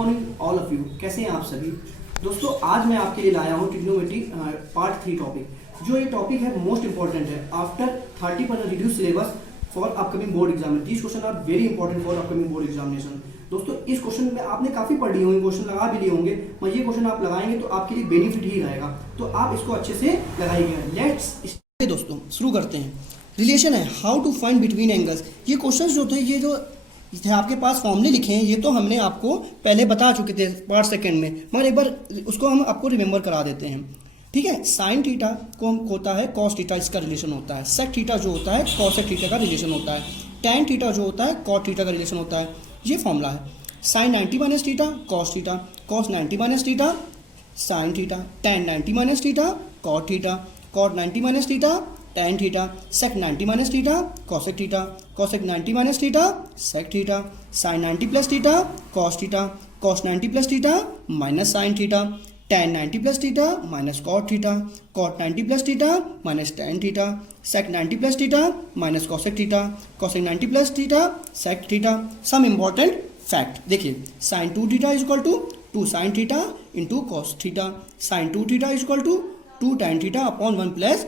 Morning all of you. कैसे हैं आप सभी दोस्तों। आज मैं आपके लिए लाया हूँ ट्रिग्नोमेट्री पार्ट 3 टॉपिक। जो ये टॉपिक है मोस्ट इंपॉर्टेंट है after 30% reduce syllabus for upcoming board exam. This question are very important for upcoming board examination. दोस्तों इस क्वेश्चन में आपने काफी पढ़ लिए होंगे, क्वेश्चन लगा भी लिए होंगे, मगर ये क्वेश्चन आप लगाएंगे तो आपके लिए बेनिफिट ही रहेगा, तो आप इसको अच्छे से लगाइएगा। लेट्स दोस्तों शुरू करते हैं। रिलेशन है how to find between angles. ये क्वेश्चन जो थे, ये जो आपके पास फॉर्मूले लिखे हैं, ये तो हमने आपको पहले बता चुके थे पार्ट सेकंड में, मगर एक बार उसको हम आपको रिमेंबर करा देते हैं। ठीक है, साइन थीटा को होता है कॉस थीटा, इसका रिलेशन होता है। सेक थीटा जो होता है कॉसेक थीटा का रिलेशन होता है। टैन थीटा जो होता है कॉट थीटा का रिलेशन होता है। ये फॉर्मूला है। Sine 90 minus theta cos theta, cos 90 minus theta sine theta, tan 90 minus theta cot theta, cot 90 minus theta tan theta, sec 90 minus theta cosec theta, cosec 90 minus theta sec theta, sine 90 plus theta cos theta, cos 90 plus theta minus sine theta, tan 90 plus theta minus cot theta, cot 90 plus theta minus tan theta, sec 90 plus theta minus cosec theta, cosec 90 plus theta sec theta. Some important fact देखिए, sine 2 theta is equal to 2 sine theta into cos theta, sine 2 theta is equal to 2 tan theta upon 1 plus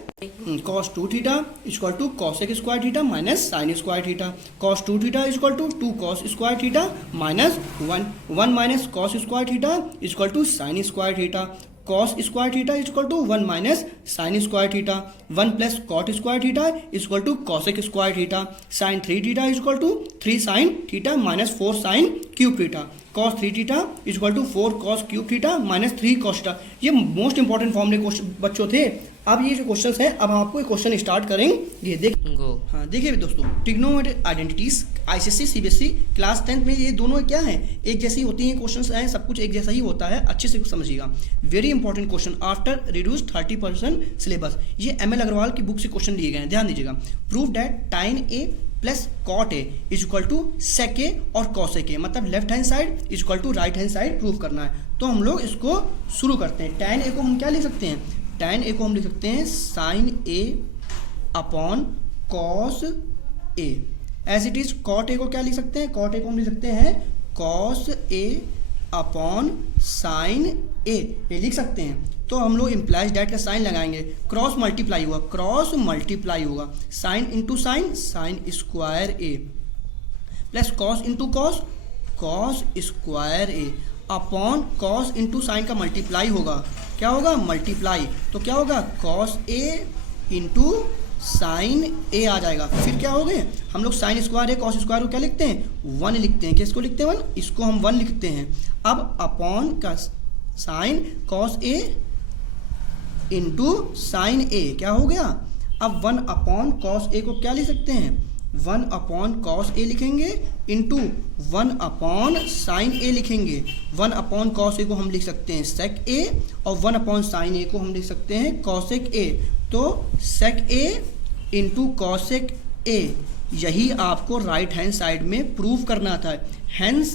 cos 2 theta equal to cosec square theta minus sin square theta, cos 2 theta equal to 2 cos square theta minus 1 minus cos square theta equal to sin square theta, cos square theta equal to 1 minus sin square theta, 1 plus cot square theta equal to cosec square theta, sin 3 theta equal to 3 sin theta minus 4 sin cube theta, cos 3 theta equal to 4 cos cube theta minus 3 cos theta. ये most important फॉर्मूले बच्चों थे। अब ये जो questions है, अब हम आपको क्वेश्चन स्टार्ट करेंगे। हाँ देखिए दोस्तों, trigonometry identities ICSE CBSE class 10 में ये दोनों क्या हैं, एक जैसी होती हैं। क्वेश्चंस हैं, सब कुछ एक जैसा ही होता है, अच्छे से समझिएगा। Very important question after reduce 30% syllabus. ये एमएल अग्रवाल की बुक से क्वेश्चन लिए गए हैं, ध्यान दीजिएगा। Prove that tan A plus cot A is equal to sec A और कॉसेक ए, मतलब left hand side is equal to right hand side prove करना है। तो हम लोग इसको शुरू करते हैं। टैन ए को हम क्या लिख सकते हैं, टैन ए को हम लिख सकते हैं sine A upon cos A. As it is cot A को क्या लिख सकते हैं, कॉट ए को हम लिख सकते हैं cos A upon sine A, ये लिख सकते हैं। तो हम लोग इम्प्लाइज डैट का साइन लगाएंगे, क्रॉस मल्टीप्लाई होगा, क्रॉस मल्टीप्लाई होगा, sine into sine, sine square A plus cos into cos, cos square A upon cos into sine का मल्टीप्लाई होगा, क्या होगा मल्टीप्लाई, तो क्या होगा cos A into sine A आ जाएगा। फिर क्या हो गए, हम लोग sine square A cos square को क्या लिखते हैं 1 लिखते हैं। किसको लिखते हैं 1, इसको हम 1 लिखते हैं। अब अपॉन का sine cos A into sine ए क्या हो गया, अब 1 अपॉन कॉस ए को क्या लिख सकते हैं 1 अपॉन कॉस ए लिखेंगे इंटू 1 अपॉन साइन ए लिखेंगे। 1 अपॉन कॉस ए को हम लिख सकते हैं सेक ए और 1 अपॉन साइन ए को हम लिख सकते हैं कॉसेक ए। तो सेक ए इंटू कॉसेक ए, यही आपको राइट हैंड साइड में प्रूव करना था। Hence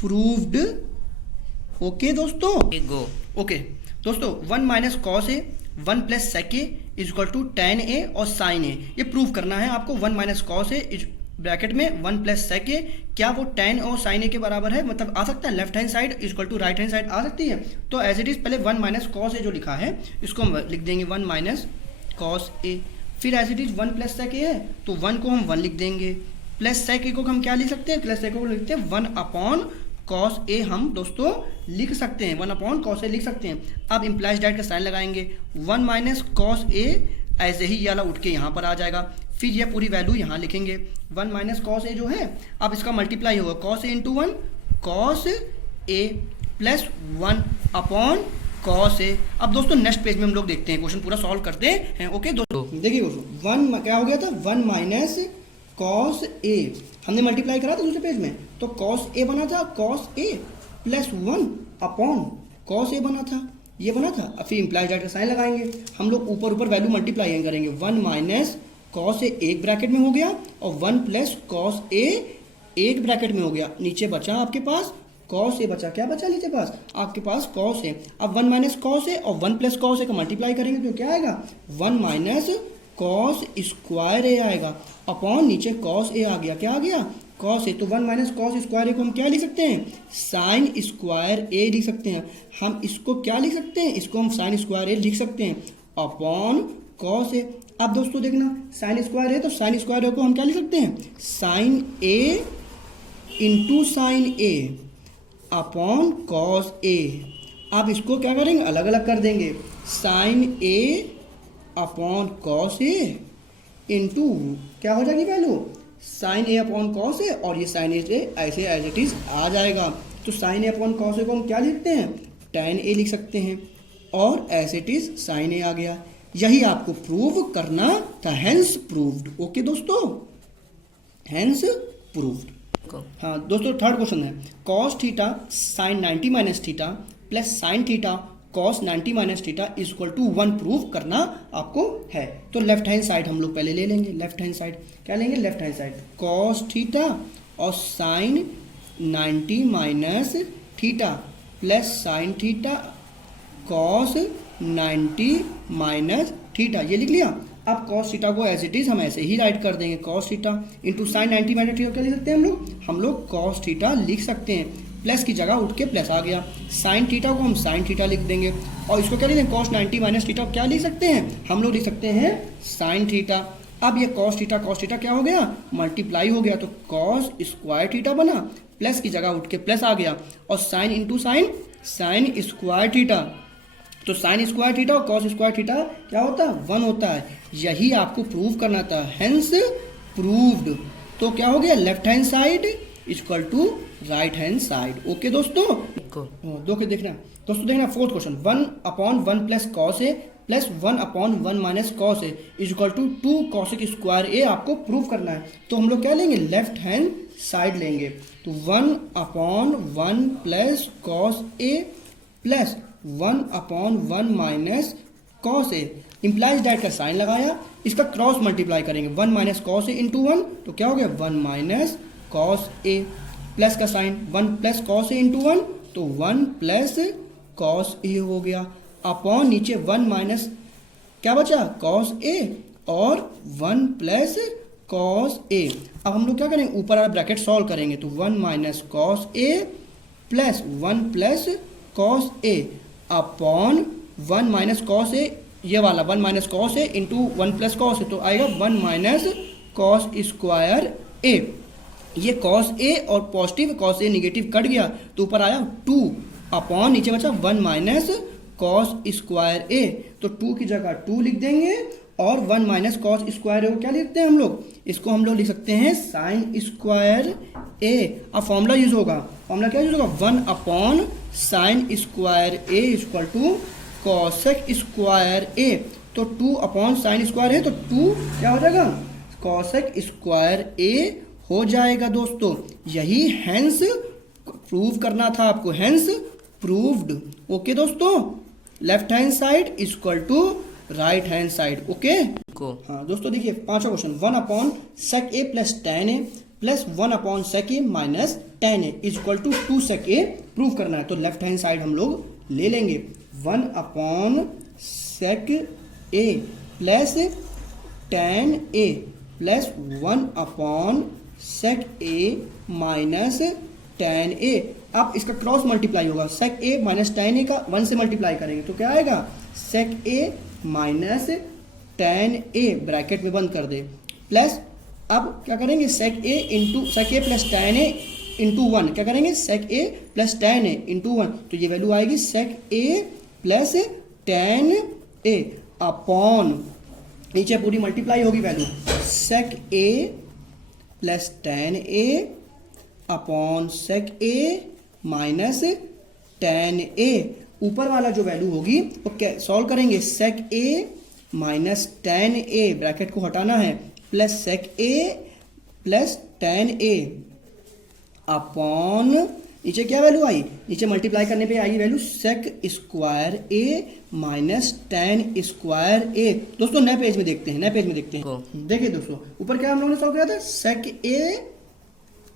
proved. ओके दोस्तों, ओके दोस्तों, 1 minus cos A 1 plus sec A is equal to tan A और साइन ए, ये प्रूव करना है आपको। 1 माइनस कॉस ए ब्रैकेट में 1 प्लस सेक ए, क्या वो टैन और साइन ए के बराबर है, मतलब आ सकता है left hand side equal to right hand side आ सकती है। तो एज इट इज पहले 1 माइनस कॉस ए जो लिखा है इसको हम लिख देंगे 1 माइनस कॉस ए। फिर as it is 1 plus sec A है तो 1 को हम 1 लिख देंगे, प्लस सेक ए को हम क्या लिख सकते हैं, प्लस सेक ए को लिखते हैं 1 अपॉन कॉस ए हम दोस्तों लिख सकते हैं, 1 अपॉन कॉस ए लिख सकते हैं। अब इम्प्लाइज डैट का साइन लगाएंगे, 1 माइनस कॉस ए ऐसे ही ये वाला उठ के यहाँ पर आ जाएगा। फिर यह पूरी वैल्यू यहाँ लिखेंगे, 1 माइनस कॉस ए जो है, अब इसका मल्टीप्लाई होगा cos A into 1 cos A plus 1 upon cos ए। अब दोस्तों नेक्स्ट पेज में हम लोग देखते हैं, क्वेश्चन पूरा सॉल्व करते हैं। ओके दोस्तों देखिए दोस्तों, 1 क्या हो गया था 1 माइनस कॉस ए, हमने मल्टीप्लाई करा था दूसरे पेज में, तो कॉस ए बना था cos A plus 1 upon cos ए बना था, ये बना था। अब फिर इम्प्लाइज डैट का साइन लगाएंगे, हम लोग ऊपर ऊपर वैल्यू मल्टीप्लाई करेंगे। 1 माइनस कॉस ए एक ब्रैकेट में हो गया और 1 प्लस कॉस ए एक ब्रैकेट में हो गया। नीचे बचा आपके पास कॉस ए बचा, क्या बचा नीचे पास आपके पास कॉस ए। अब 1 माइनस कॉस ए और 1 प्लस कॉस ए का मल्टीप्लाई करेंगे तो क्या आएगा 1 माइनस कॉस स्क्वायर ए आएगा अपॉन नीचे कॉस ए आ गया, क्या आ गया कॉस ए, तो 1 माइनस कॉस स्क्वायर ए को हम क्या लिख सकते हैं, साइन स्क्वायर ए लिख सकते हैं। हम इसको क्या लिख सकते हैं, इसको हम साइन स्क्वायर ए लिख सकते हैं अपॉन कॉस ए। अब दोस्तों देखना, साइन स्क्वायर है तो साइन स्क्वायर ए को हम क्या लिख सकते हैं, sine A into sine A upon cos ए। अब इसको क्या करेंगे, अलग अलग कर देंगे, sign A upon cos A into क्या हो जाएगी value, sign A upon cos ए, और ये साइन ए ऐसे एज इट इज आ जाएगा। तो साइन ए अपॉन कॉस ए को हम क्या लिखते हैं, tan ए लिख सकते हैं, और as it is sine A आ गया। यही आपको प्रूव करना था, हेंस प्रूव्ड। ओके दोस्तों, हेंस प्रूव्ड। हाँ दोस्तों, थर्ड क्वेश्चन है, cos theta sine 90 minus theta plus sine theta cos 90 minus theta is equal to 1 prove करना आपको है। तो लेफ्ट हैंड साइड हम लोग पहले ले लेंगे। लेफ्ट हैंड साइड क्या लेंगे, left hand side cos theta और sine 90 minus theta plus sine theta cos 90 minus theta, ये लिख लिया। अब कॉस थीटा को एज इट इज हम ऐसे ही राइट कर देंगे, cos theta into sine 90 minus theta क्या लिख सकते हैं हम लोग कॉस थीटा लिख सकते हैं। प्लस की जगह उठ के प्लस आ गया, साइन थीटा को हम साइन थीटा लिख देंगे, और इसको क्या लिख देंगे, कॉस 90 माइनस थीटा क्या लिख सकते हैं, हम लोग लिख सकते हैं साइन थीटा। अब ये कॉस थीटा क्या हो गया, मल्टीप्लाई हो गया, तो कॉस स्क्वायर थीटा बना, प्लस की जगह उठ के प्लस आ गया, और sign into sine sine square theta, तो साइन स्क्वायर थीटा और कॉस स्क्वायर थीटा क्या होता है, 1 होता है। यही आपको प्रूव करना था, हेंस प्रूव्ड। तो क्या हो गया, left hand side equal to right hand side. Okay दोस्तों, दोस्तों देखना fourth question, 1/1 plus cos A plus 1/1 minus cos A is equal to 2 cosec square A आपको प्रूव करना है। तो हम लोग क्या लेंगे, लेफ्ट हैंड साइड लेंगे, तो 1/1 plus cos A plus 1/1 minus cos A, implies that का साइन लगाया, इसका क्रॉस मल्टीप्लाई करेंगे, 1 माइनस कॉस ए इंटू 1, तो क्या हो गया 1 माइनस कॉस ए, प्लस का sign 1 plus cos A into 1, तो 1 प्लस कॉस ए हो गया, अपॉन नीचे 1 माइनस क्या बचा कॉस ए और 1 प्लस कॉस ए। अब हम लोग क्या करेंगे, ऊपर वाला ब्रैकेट सॉल्व करेंगे, तो 1 minus cos A plus 1 plus cos A upon 1 minus cos ए, ये वाला 1 minus cos A into 1 plus cos ए, तो आएगा 1 माइनस कॉस स्क्वायर ए। ये कॉस ए और positive cos A negative cut गया, तो ऊपर आया 2 अपॉन नीचे बचा 1 माइनस कॉस स्क्वायर ए, तो 2 की जगह 2 लिख देंगे, और 1 माइनस कॉस स्क्वायर ए को क्या लिखते हैं हम लोग, इसको हम लोग लिख सकते हैं साइन स्क्वायर ए। अब फॉर्मूला यूज होगा, फॉर्मूला क्या यूज होगा, 1 upon sine square A equal to cosec square A, तो 2 अपॉन साइन स्क्वायर है, तो 2 क्या हो जाएगा कॉसेक स्क्वायर ए हो जाएगा। दोस्तों यही हेंस प्रूव करना था आपको, हेंस प्रूव्ड। ओके दोस्तों, left hand side equal to right hand side. Okay हाँ दोस्तों, देखिए पांचवा question, 1 upon sec A plus tan A plus 1 upon sec A minus tan A equal to 2 sec A prove करना है। तो left hand side हम लोग ले लेंगे, 1 upon sec A plus tan A plus 1 upon sec A minus tan ए। अब इसका cross multiply होगा, सेक ए माइनस tan ए का 1 से मल्टीप्लाई करेंगे, तो क्या आएगा सेक A minus tan A, bracket में बंद कर दे, प्लस अब क्या करेंगे सेक ए into sec A plus tan A into 1, क्या करेंगे सेक A plus tan A into 1, तो ये वैल्यू आएगी सेक A plus tan A upon नीचे पूरी मल्टीप्लाई होगी value, sec A plus tan A upon sec A minus tan ए। ऊपर वाला जो वैल्यू होगी वो क्या सॉल्व करेंगे, सेक A minus tan A, bracket को हटाना है, plus sec A plus tan A upon नीचे क्या वैल्यू आई, नीचे मल्टीप्लाई करने पे आएगी वैल्यू सेक स्क्वायर ए माइनस tan स्क्वायर ए। दोस्तों नए पेज में देखते हैं, देखिए दोस्तों ऊपर क्या हम लोगों ने सॉल्व किया था, सेक A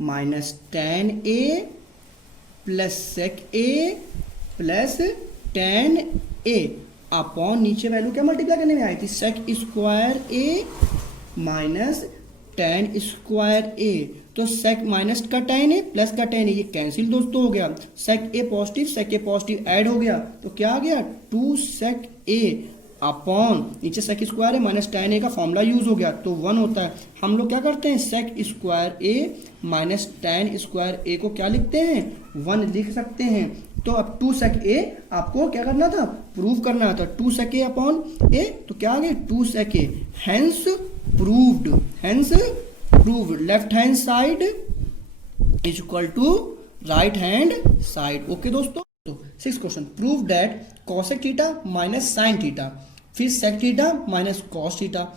minus tan A plus sec A plus tan A upon नीचे वैल्यू क्या मल्टीप्लाई करने में आई थी, sec square A minus tan square A, तो sec माइनस का tan है प्लस का tan है, ये कैंसिल दोस्तों हो गया। sec a पॉजिटिव ऐड हो गया, तो क्या आ गया 2 sec a अपॉन नीचे sec स्क्वायर है माइनस tan a का फॉर्मूला यूज हो गया तो 1 होता है। हम लोग क्या करते हैं sec square a minus tan square a को क्या लिखते हैं 1 लिख सकते हैं। तो अब 2 sec a आपको क्या करना था प्रूव करना था, 2 sec a अपॉन a, तो क्या आ गया 2 sec a, hence proved left hand side is equal to right hand side. Okay दोस्तों, तो 6 question, prove that cosec theta minus sin theta, फिर sec theta minus cos theta,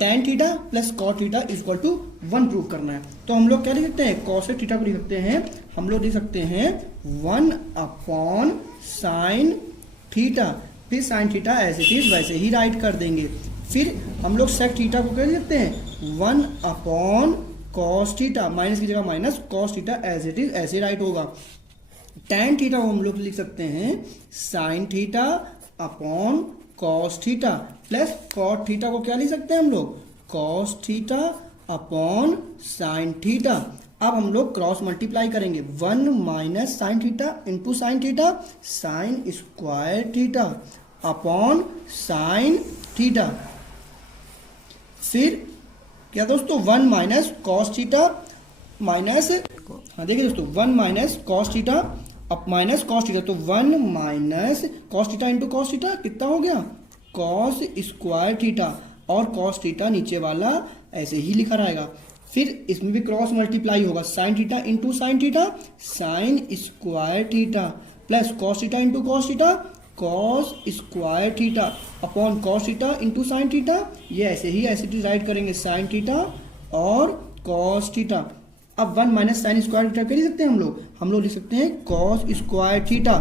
tan theta plus cot theta is equal to 1 prove करना है। तो हम लोग क्या लिख सकते हैं cosec थीटा को लिख सकते हैं, हम लोग लिख सकते हैं 1 अपॉन sin थीटा, फिर sin theta as it is वैसे ही राइट कर देंगे। फिर हम लोग sec थीटा को क्या लिख सकते हैं 1 अपॉन cos थीटा, माइनस की जगह minus cos theta as it is ऐसे राइट होगा। tan थीटा को हम लोग लिख सकते हैं sin theta upon cos theta, plus cot theta को क्या लिख सकते हैं हम लोग cos theta upon sin theta. अब हम लोग क्रॉस मल्टीप्लाई करेंगे, 1 minus sine theta into sine theta, sine square theta upon sine theta. फिर क्या दोस्तों 1 माइनस कॉस थीटा माइनस, हाँ देखिए दोस्तों 1 माइनस कॉस थीटा अब माइनस कॉस थीटा, तो 1 minus cos theta into cos theta कितना हो गया कॉस स्क्वायर थीटा, और कॉस थीटा नीचे वाला ऐसे ही लिखा रहेगा। फिर इसमें भी क्रॉस मल्टीप्लाई होगा, sign theta into sine theta, sine square theta, plus cos theta into cos theta, cos square theta upon cos theta into sine theta, ये ऐसे ही राइट करेंगे साइन थीटा और कॉस थीटा। अब 1 माइनस साइन स्क्वायर थीटा क्या लिख सकते हैं हम लोग लिख सकते हैं cos square theta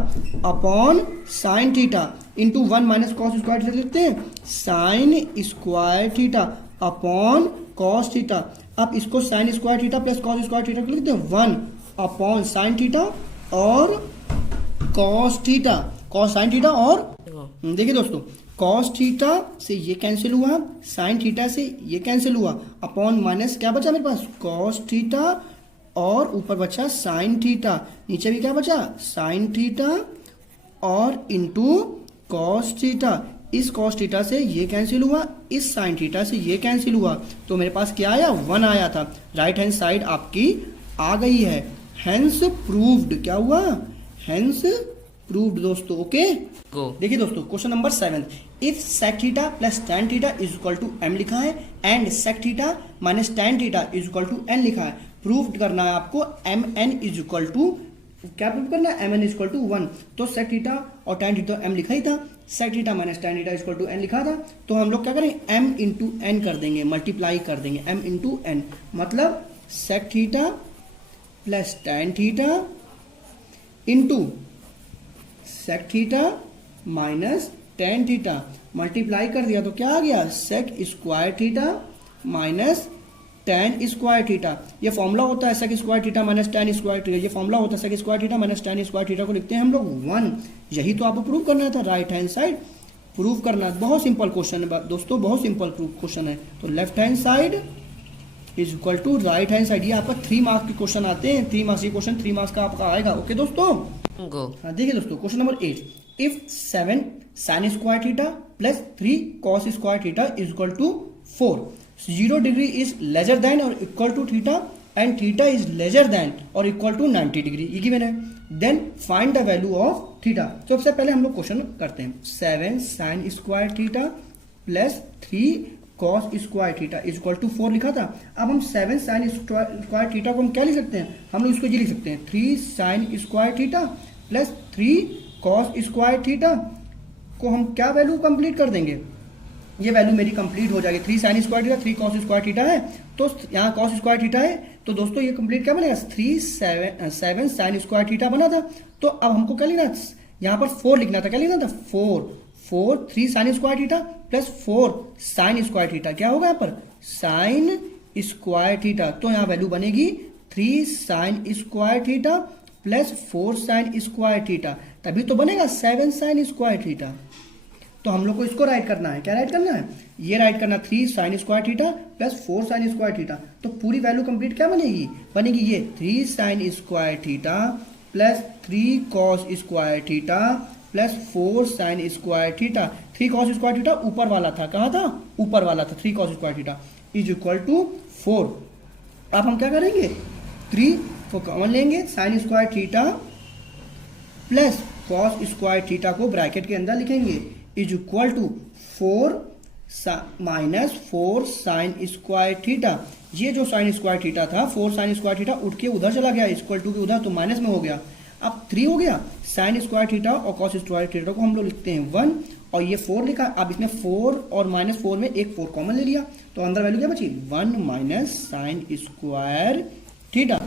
upon sine theta into 1 minus cos square theta लिखते हैं sign square theta upon cos theta. अब इसको sign square theta plus cos square theta को लिखते हैं 1 अपॉन साइन थीटा और cos theta, cos sine theta और देखिए दोस्तों कॉस थीटा से ये कैंसिल हुआ, साइन थीटा से ये कैंसिल हुआ, अपॉन माइनस क्या बचा मेरे पास कॉस थीटा और ऊपर बचा साइन थीटा, नीचे भी क्या बचा साइन थीटा और इंटू कॉस थीटा। इस कॉस थीटा से ये कैंसिल हुआ, इस साइन थीटा से ये कैंसिल हुआ, तो मेरे पास क्या आया 1 आया था। राइट हैंड साइड आपकी आ गई है, हेंस प्रूव्ड। क्या हुआ हेंस प्रूव्ड दोस्तों। ओके देखिए दोस्तों question number 7, if sec theta plus tan theta is equal to m लिखा है and sec theta minus tan theta is equal to n लिखा है, प्रूव करना है आपको mn इज इक्वल टू क्या प्रूव करना है mn इज इक्वल टू 1। तो sec थीटा और tan थीटा m लिखा ही था, sec theta minus tan theta is equal to n लिखा था, तो हम लोग क्या करेंगे m इंटू n कर देंगे, मल्टीप्लाई कर देंगे m इंटू n, मतलब sec theta plus tan theta into sec theta minus tan theta, multiply कर दिया तो क्या आ गया sec square theta minus tan square theta. ये फॉर्मूला होता है sec square theta minus tan square theta, ये फॉर्मूला होता है sec square theta minus tan square theta को लिखते हैं हम लोग 1। यही तो आपको प्रूव करना था, राइट हैंड साइड प्रूव करना। बहुत सिंपल क्वेश्चन है दोस्तों, बहुत सिंपल क्वेश्चन है। तो left hand side is equal to right hand side, ये आपका 3 मार्क्स के क्वेश्चन आते हैं, 3 मार्क्स के क्वेश्चन 3 मार्क्स का आपका आएगा। ओके दोस्तों हाँ देखिए दोस्तों question number 8, if 7 sine square theta plus 3 cos square theta is equal to 4, 0 degree is lesser than or equal to theta and theta is lesser than or equal to 90 degree, ये given है। Then find the value of theta. तो सबसे पहले हम लोग question करते हैं, 7 sine square theta plus 3 cos square theta is equal to 4 लिखा था। अब हम 7 साइन स्क्वायर थीटा को हम क्या लिख सकते हैं, हम लोग इसको ये लिख सकते हैं 3 sine square theta plus 3 cos square theta को हम क्या वैल्यू कंप्लीट कर देंगे, ये वैल्यू मेरी कंप्लीट हो जाएगी। 3 sine square theta 3 cos square theta है, तो यहाँ कॉस स्क्वायर थीटा है, तो दोस्तों ये कंप्लीट क्या बनेगा 7 साइन स्क्वायर थीटा बना था। तो अब हमको क्या लिखना, यहाँ पर 4 लिखना था, क्या लिखना था 4 3 sine square theta plus 4 sine square theta, क्या होगा यहाँ पर साइन स्क्वायर थीटा। तो यहाँ वैल्यू बनेगी 3 sine square theta plus 4 sine square theta, तभी तो बनेगा 7 साइन स्क्वायर थीटा। तो हम लोग को इसको राइट करना है। क्या राइट करना है? ये राइट करना 3 sine square theta plus 4 sine square theta. तो पूरी वैल्यू कंप्लीट क्या बनेगी? बनेगी ये 3 sine square theta plus 3 cos square theta plus 4 sine square theta. 3 cos square theta ऊपर वाला था, कहाँ था? ऊपर वाला था। 3 cos square theta is equal to 4। अब हम क्या करेंगे? 3 को कॉमन लेंगे, sine square theta plus cos square theta को ब्रैकेट के अंदर लिखेंगे is equal to 4 minus 4 sine square theta. ये जो साइन स्क्वायर थीटा था 4 साइन स्क्वायर थीटा उठ के उधर चला गया, इक्वल टू के उधर, तो माइनस में हो गया। अब 3 हो गया। साइन स्क्वायर थीटा और कॉस स्क्वायर थीटा को हम लोग लिखते हैं 1 और ये 4 लिखा। अब इसमें 4 और माइनस 4 में एक 4 कॉमन ले लिया, तो अंदर वैल्यू क्या बची? 1 माइनस साइन स्क्वायर थीटा।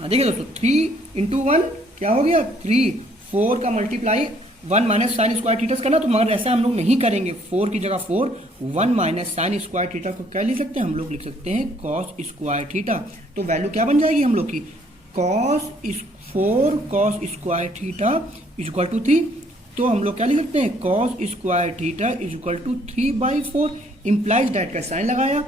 देखिए दोस्तों 3 इंटू 1 क्या हो गया? 3। 4 का multiply 1 minus sign square theta करना, तो मगर ऐसा हम लोग नहीं करेंगे। 4 की जगह 4, 1 माइनस साइन स्क्वायर थीटा को क्या लिख सकते हैं? हम लोग लिख सकते हैं कॉस स्क्वायर थीटा। तो वैल्यू क्या बन जाएगी हम लोग की? Cos 4 cos square theta is equal to 3। तो हम लोग क्या लिख सकते हैं? Cos square theta is equal to 3/4 implies that का साइन लगाया।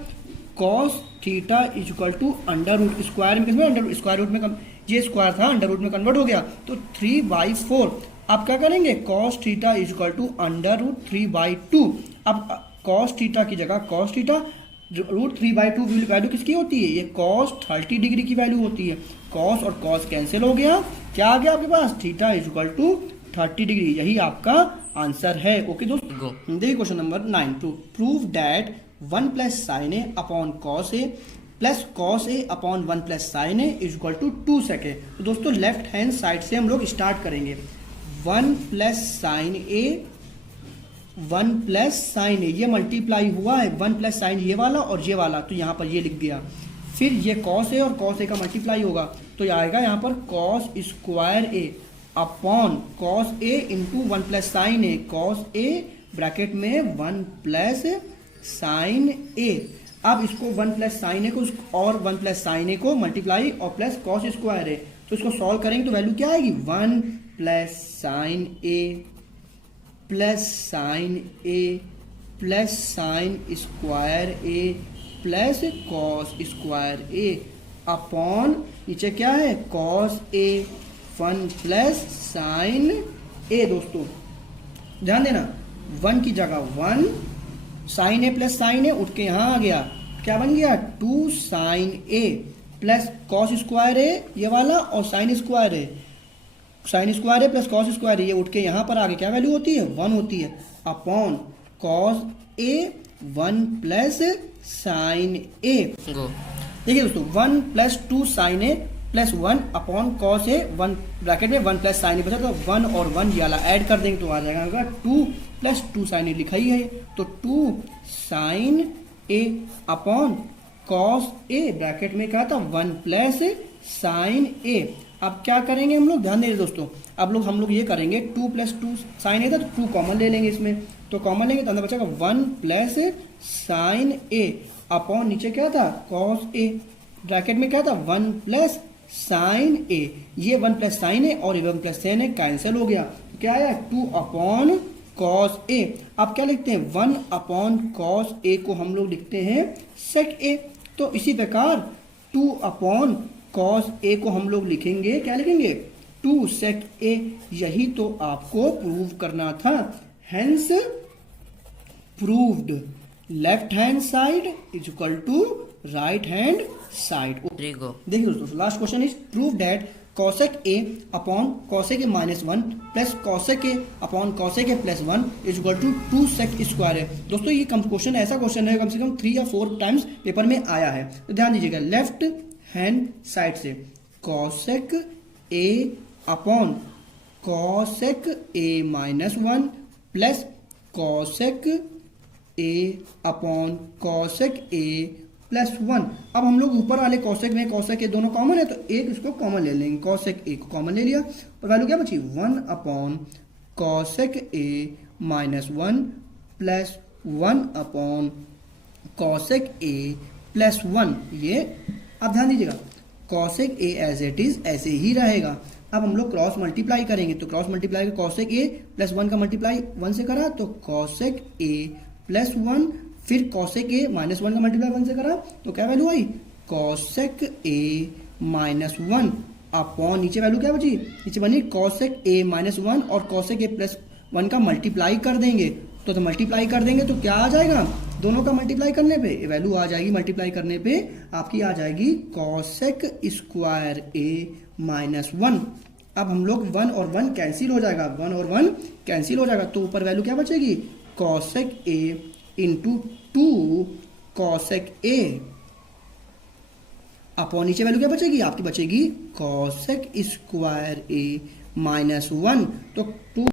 Cos theta is equal to under root, square में किसमें? अंडर स्क्वायर रूट में, ये स्क्वायर था अंडर रूट में कन्वर्ट हो गया, तो 3/4। अब क्या करेंगे? Cos theta is equal to under root 3/2। अब कॉस थीटा की जगह कॉस थीटा रूट 3/2 वैल्यू किसकी होती है? ये कॉस 30 डिग्री की वैल्यू होती है। कॉस और कॉस कैंसिल हो गया, क्या आ गया आपके पास? Theta is equal to 30 degree. यही आपका आंसर है। ओके दोस्तों, देखिए question number 9 to prove that 1 plus sine A upon cos A plus cos A upon 1 plus sine A is equal to 2 sec A. तो दोस्तों लेफ्ट हैंड साइड से हम लोग स्टार्ट करेंगे। 1 plus sine A, 1 plus sine A, ये multiply हुआ है 1 plus sign ये वाला और ये वाला, तो यहाँ पर ये लिख दिया। फिर ये कॉस ए और कॉस ए का मल्टीप्लाई होगा, तो ये आएगा यहाँ पर cos square A upon cos A into 1 plus sine A. Cos A bracket में 1 प्लस साइन ए। अब इसको 1 प्लस साइन ए को और 1 प्लस साइन ए को मल्टीप्लाई और प्लस कॉस स्क्वायर ए, तो इसको सॉल्व करेंगे तो वैल्यू क्या आएगी? 1 plus sine A plus sine A plus sign square A plus cos square A upon नीचे क्या है? कॉस ए 1 प्लस साइन ए। दोस्तों ध्यान देना, 1 की जगह 1, साइन ए प्लस साइन ए उठ के यहाँ आ गया, क्या बन गया? 2 साइन ए प्लस कॉस स्क्वायर ए ये वाला और sign square A, sign square A plus cos square ए ये उठ के यहाँ पर आ गया, क्या वैल्यू होती है? 1 होती है upon cos A 1 plus sine ए। देखिए दोस्तों 1 plus 2 sign A plus 1 upon cos A, 1 bracket में 1 प्लस साइन ए बचा, तो 1 और 1 ये वाला ऐड कर देंगे तो आ जाएगा 2 प्लस 2 साइन ए लिखा ही है, तो 2 sign A upon cos A bracket में क्या था? 1 प्लस साइन ए। अब क्या करेंगे हम लोग? ध्यान दीजिए दोस्तों, अब हम लोग ये करेंगे 2 प्लस 2 साइन ए था, तो 2 कॉमन ले लेंगे इसमें, तो कॉमन लेंगे तो अंदर बचेगा 1 प्लस साइन ए अपॉन नीचे क्या था? कॉस ए ब्रैकेट में क्या था? 1 प्लस साइन ए। ये 1 प्लस साइन ए और 1 प्लस साइन ए कैंसिल हो गया, क्या आया? 2 अपॉन कॉस ए। अब क्या लिखते हैं? 1 अपॉन कॉस ए को हम लोग लिखते हैं सेक ए। तो इसी प्रकार 2 अपॉन कॉस ए को हम लोग लिखेंगे, क्या लिखेंगे? 2 सेक ए। यही तो आपको प्रूव करना था, hence proved left hand side is equal to right hand side. देखिए दोस्तों last question is prove that cosec A upon cosec A minus 1 plus cosec A upon cosec A plus 1 is equal to 2 sec square है। दोस्तों ये question ऐसा question है कम से कम 3 या 4 times paper में आया है, तो ध्यान दीजिएगा। लेफ्ट हैंड साइड से cosec A upon cosec A minus 1 plus cosec A upon cosec A plus 1। अब हम लोग ऊपर वाले कॉसेक में कॉसेक ए दोनों कॉमन है, तो एक इसको कॉमन ले लेंगे, कॉसेक ए को कॉमन ले लिया, तो वैल्यू क्या बची? 1 upon cosec A minus 1 plus 1 upon cosec A plus 1। ये अब ध्यान दीजिएगा, cosec A as it is ऐसे ही रहेगा। अब हम लोग क्रॉस मल्टीप्लाई करेंगे, तो cross multiply cosec A plus 1 का मल्टीप्लाई 1 से करा तो कॉसेक ए प्लस 1, फिर कॉसेक ए माइनस 1 का मल्टीप्लाई 1 से करा तो क्या value I cosec A minus 1 upon नीचे वैल्यू क्या बची, नीचे बनी कॉसेक ए माइनस 1 और कॉसेक ए प्लस 1 का मल्टीप्लाई कर देंगे तो मल्टीप्लाई कर देंगे तो क्या आ जाएगा, दोनों का मल्टीप्लाई करने पे वैल्यू आ जाएगी, मल्टीप्लाई करने पे आपकी आ जाएगी कॉसेक स्क्वायर ए माइनस 1। अब हम लोग 1 और 1 कैंसिल हो जाएगा, 1 और 1 कैंसिल हो जाएगा तो ऊपर वैल्यू क्या बचेगी cosec A into 2 cosec A upon नीचे वैल्यू क्या बचेगी आपकी बचेगी कॉसेक स्क्वायर ए माइनस 1। तो 2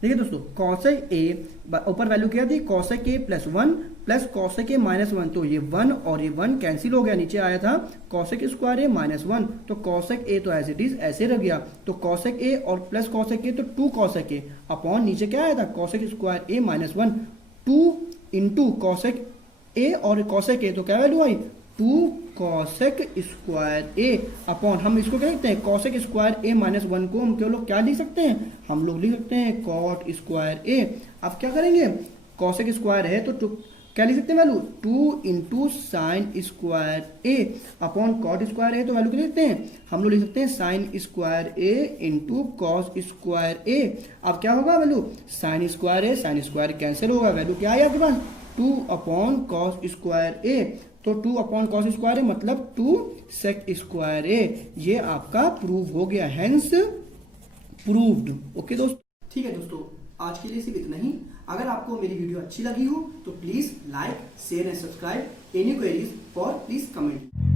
देखिए दोस्तों कॉसेक ए ऊपर वैल्यू क्या थी cosec A plus 1 plus cosec A minus 1, तो ये 1 और ये 1 कैंसिल हो गया, नीचे आया था कॉसेक स्क्वायर ए माइनस 1, तो कॉसेक ए तो एज इट इज ऐसे रह गया, तो कॉसेक ए और प्लस कॉसेक ए तो 2 कॉसेक ए अपॉन नीचे क्या आया था कॉसेक स्क्वायर ए माइनस 1, 2 इंटू कॉसेक ए और कॉसेक ए तो क्या value I 2 cosec square A upon हम इसको क्या लिखते हैं कॉसेक स्क्वायर ए माइनस 1 को हम क्यों लोग क्या लिख सकते हैं, हम लोग लिख सकते हैं कॉट स्क्वायर ए। अब क्या करेंगे कॉसेक स्क्वायर है तो क्या लिख सकते हैं value 2 into sine square A upon cot square A तो वैल्यू क्या लिखते हैं हम लोग लिख सकते हैं sign square A into cos square A. अब क्या होगा वैल्यू साइन स्क्वायर कैंसिल होगा, वैल्यू क्या आई आपके पास 2 अपॉन कॉस स्क्वायर ए, तो 2 अपॉन कॉस स्क्वायर ए मतलब 2 सेक स्क्वायर ए। ये आपका प्रूव हो गया, हेंस प्रूव्ड। ओके दोस्तों, ठीक है दोस्तों, आज के लिए सिर्फ इतना ही। अगर आपको मेरी वीडियो अच्छी लगी हो तो please like share and subscribe. Any queries for please comment.